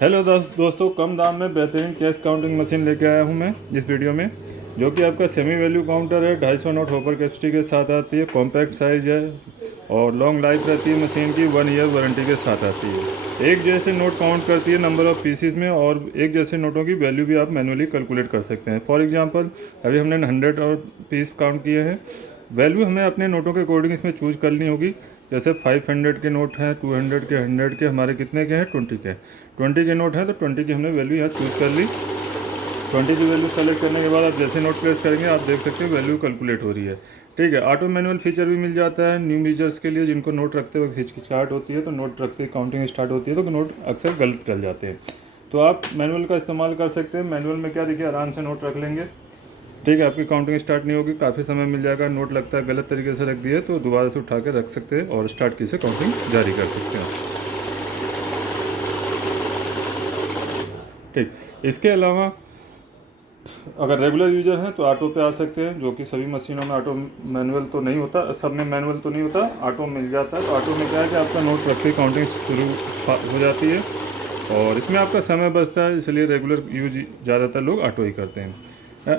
Hello दोस्तों, कम दाम में बेहतरीन कैश काउंटिंग मशीन लेके आया हूँ मैं इस वीडियो में, जो कि आपका सेमी वैल्यू काउंटर है। 250 नोट हॉपर कैपेसिटी के साथ आती है, कॉम्पैक्ट साइज है और लॉन्ग लाइफ रहती है मशीन की। 1 ईयर वारंटी के साथ आती है। एक जैसे नोट काउंट करती है नंबर ऑफ़ पीसीज में, और एक जैसे नोटों की वैल्यू भी आप मैनुअली कैलकुलेट कर सकते हैं। फॉर एग्जांपल अभी हमने 100 और पीस काउंट किए हैं। वैल्यू हमें अपने नोटों के अकॉर्डिंग इसमें चूज करनी होगी। जैसे 500 के नोट हैं, 200 के, 100 के, हमारे कितने के हैं, 20 के। 20 के नोट हैं तो 20 की हमने वैल्यू यहाँ चूज़ कर ली। 20 की वैल्यू सेलेक्ट करने के बाद आप जैसे नोट प्लेस करेंगे आप देख सकते हैं वैल्यू कैलकुलेट हो रही है। ठीक है, ऑटो मैनुअल फीचर भी मिल जाता है न्यू यूजर्स के लिए, जिनको नोट रखते हुए हिचकिचाहट होती है, तो नोट रखते काउंटिंग स्टार्ट होती है तो नोट अक्सर गलत चल जाते हैं। तो आप मैनुअल का इस्तेमाल कर सकते हैं। मैनुअल में क्या देखिए, आराम से नोट रख लेंगे। ठीक है, आपकी काउंटिंग स्टार्ट नहीं होगी, काफ़ी समय मिल जाएगा। नोट लगता है गलत तरीके से रख दिए तो दोबारा से उठा के रख सकते हैं और स्टार्ट की से काउंटिंग जारी कर सकते हैं। ठीक, इसके अलावा अगर रेगुलर यूजर हैं तो ऑटो पे आ सकते हैं, जो कि सभी मशीनों में ऑटो मैनुअल तो नहीं होता, सब में मैनुअल तो नहीं होता, ऑटो मिल जाता है। तो ऑटो में क्या है कि आपका नोट रख के काउंटिंग शुरू हो जाती है और इसमें आपका समय बचता है, इसलिए रेगुलर यूज ज़्यादातर लोग ऑटो ही करते हैं।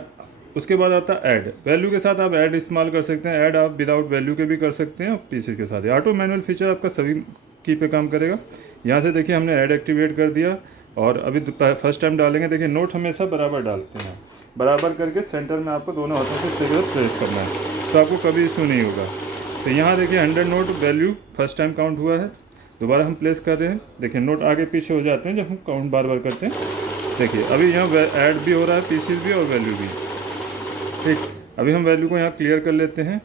उसके बाद आता है ऐड। वैल्यू के साथ आप ऐड इस्तेमाल कर सकते हैं। ऐड आप विदाउट वैल्यू के भी कर सकते हैं और पीसेस के साथ। ऑटो मैनुअल फीचर आपका सभी की पे काम करेगा। यहाँ से देखिए हमने ऐड एक्टिवेट कर दिया और अभी फर्स्ट टाइम डालेंगे। देखिए नोट हमेशा बराबर डालते हैं, बराबर करके सेंटर में आपको दोनों हाथों से प्रेस करना है, तो आपको कभी इशू नहीं होगा। तो यहाँ देखिए 100 note value first time count हुआ है। दोबारा हम प्लेस कर रहे हैं। देखिए नोट आगे पीछे हो जाते हैं जब हम काउंट बार बार करते हैं। देखिए अभी यहाँ ऐड भी हो रहा है, पीसीस भी और वैल्यू भी। ठीक, अभी हम वैल्यू को यहाँ क्लियर कर लेते हैं।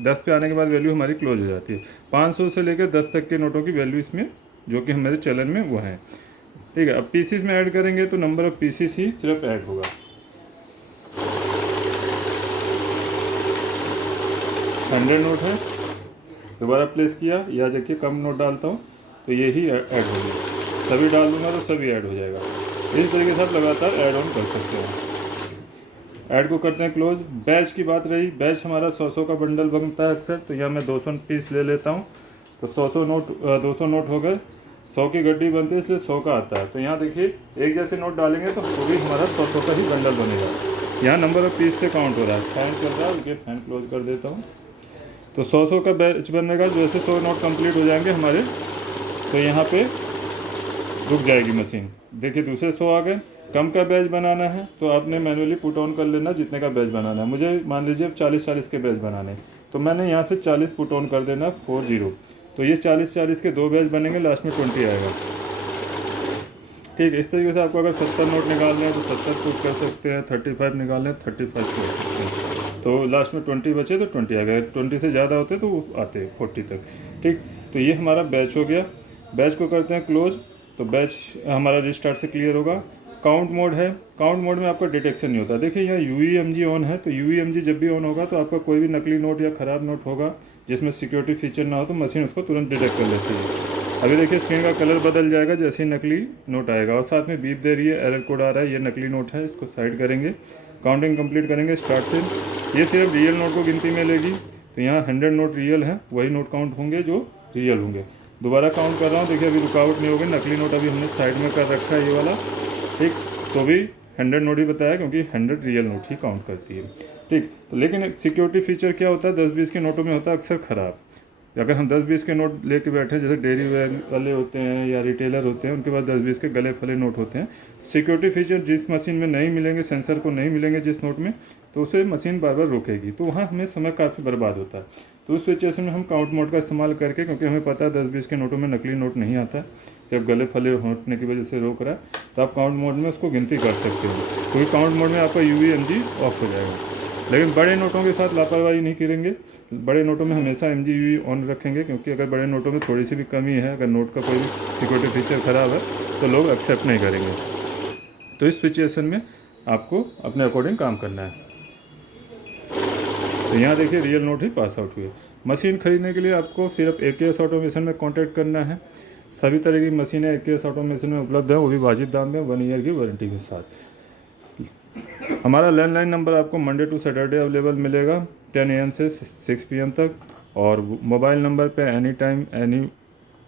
10 पे आने के बाद वैल्यू हमारी क्लोज हो जाती है। 500 से लेकर 10 तक के नोटों की वैल्यू इसमें जो कि हमारे चलन में वो है। ठीक है, अब पीसीस में ऐड करेंगे तो नंबर ऑफ पीसीस ही सिर्फ ऐड होगा। 100 नोट है, दोबारा प्लेस किया, या देखिए कम नोट डालता हूँ तो ये ही ऐड हो गया। सभी डाल दूंगा तो सभी ऐड हो जाएगा। इस तरीके से आप लगातार ऐड ऑन कर सकते हैं। ऐड को करते हैं क्लोज। बैच की बात रही, बैच हमारा 100 का बंडल बनता है अक्सर, तो यहाँ मैं 200 पीस ले लेता हूँ। तो 200 नोट हो गए। 100 की गड्डी बनती है इसलिए 100 का आता है। तो यहाँ देखिए एक जैसे नोट डालेंगे तो वो भी हमारा 100 का ही बंडल बनेगा। यहाँ नंबर ऑफ पीस से काउंट हो रहा है, फैन चल रहा है, फैन क्लोज कर देता हूँ। तो 100 का बैच बनेगा। जैसे 100 नोट कंप्लीट हो जाएंगे हमारे, तो यहाँ पे रुक जाएगी मशीन। देखिए दूसरे 100 आ गए। कम का बैच बनाना है तो आपने मैनुअली पुट ऑन कर लेना जितने का बैच बनाना है। मुझे मान लीजिए 40-40 के बैच बनाने, तो मैंने यहाँ से 40 पुट ऑन कर देना 40। तो ये 40-40 के 2 बैच बनेंगे, लास्ट में 20 आएगा। ठीक है, इस तरीके से आपको अगर 70 नोट निकालने हैं तो 70 पुट कर सकते हैं, 35 निकालने हैं 35 कर सकते हैं। तो लास्ट में 20 बचे तो 20 आ गए। 20 से ज़्यादा होते तो वो आते 40 तक। ठीक, तो ये हमारा बैच हो गया। बैच को करते हैं क्लोज। तो बैच हमारा रिस्टार्ट से क्लियर होगा। काउंट मोड है, काउंट मोड में आपका डिटेक्शन नहीं होता। देखिए यहाँ UEMG ऑन है, तो UEMG जब भी ऑन होगा तो आपका कोई भी नकली नोट या ख़राब नोट होगा जिसमें सिक्योरिटी फीचर ना हो तो मशीन उसको तुरंत डिटेक्ट कर लेती है। अभी देखिए स्क्रीन का कलर बदल जाएगा जैसे ही नकली नोट आएगा, और साथ में बीप दे रही है, एरर कोड आ रहा है, ये नकली नोट है। इसको साइड करेंगे, काउंटिंग कंप्लीट करेंगे स्टार्ट से। ये सिर्फ रियल नोट को गिनती में लेगी। तो यहाँ 100 नोट रियल है, वही नोट काउंट होंगे जो रियल होंगे। दोबारा काउंट कर रहा हूँ, देखिए अभी रुकावट नहीं होगी। नकली नोट अभी हमने साइड में कर रखा है ये वाला। ठीक, तो भी 100 नोट ही बताया क्योंकि 100 रियल नोट ही काउंट करती है। ठीक, तो लेकिन सिक्योरिटी फीचर क्या होता है, 10-20 के नोटों में होता है अक्सर ख़राब। अगर हम 10-20 के नोट लेके बैठे, जैसे डेयरी वाले होते हैं या रिटेलर होते हैं, उनके पास 10-20 के गले फले नोट होते हैं। सिक्योरिटी फीचर जिस मशीन में नहीं मिलेंगे, सेंसर को नहीं मिलेंगे जिस नोट में, तो उसे मशीन बार बार रोकेगी, तो वहाँ हमें समय काफ़ी बर्बाद होता है। तो उस सिचुएशन में हम काउंट मोड का इस्तेमाल करके, क्योंकि हमें पता है 10-20 के नोटों में नकली नोट नहीं आता, जब गले फले होने की वजह से रोक रहा है, तो आप काउंट मोड में उसको गिनती कर सकते हो, क्योंकि काउंट मोड में आपका UEMG ऑफ हो जाएगा। लेकिन बड़े नोटों के साथ लापरवाही नहीं करेंगे। बड़े नोटों में हमेशा MGUE ऑन रखेंगे, क्योंकि अगर बड़े नोटों में थोड़ी सी भी कमी है, अगर नोट का कोई भी सिक्योरिटी फीचर ख़राब है तो लोग एक्सेप्ट नहीं करेंगे। तो इस सिचुएशन में आपको अपने अकॉर्डिंग काम करना है। तो यहाँ देखिए रियल नोट ही पास आउट हुए। मशीन खरीदने के लिए आपको सिर्फ AKS ऑटोमेशन में कॉन्टैक्ट करना है। सभी तरह की मशीनें AKS ऑटोमेशन में उपलब्ध हैं, वो भी वाजिब दाम में, 1 ईयर की वारंटी के साथ। हमारा लैंडलाइन नंबर आपको मंडे टू सैटरडे अवेलेबल मिलेगा 10 AM से 6 PM तक, और मोबाइल नंबर पे एनी टाइम एनी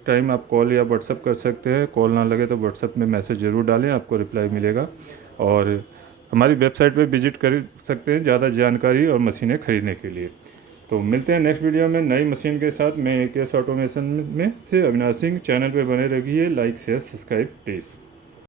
टाइम आप कॉल या व्हाट्सअप कर सकते हैं। कॉल ना लगे तो व्हाट्सअप में मैसेज ज़रूर डालें, आपको रिप्लाई मिलेगा। और हमारी वेबसाइट पे विजिट कर सकते हैं ज़्यादा जानकारी और मशीनें ख़रीदने के लिए। तो मिलते हैं नेक्स्ट वीडियो में नई मशीन के साथ। मैं AKS ऑटोमेशन में से अविनाश सिंह। चैनल पे बने रहिए, लाइक शेयर सब्सक्राइब प्लीज़।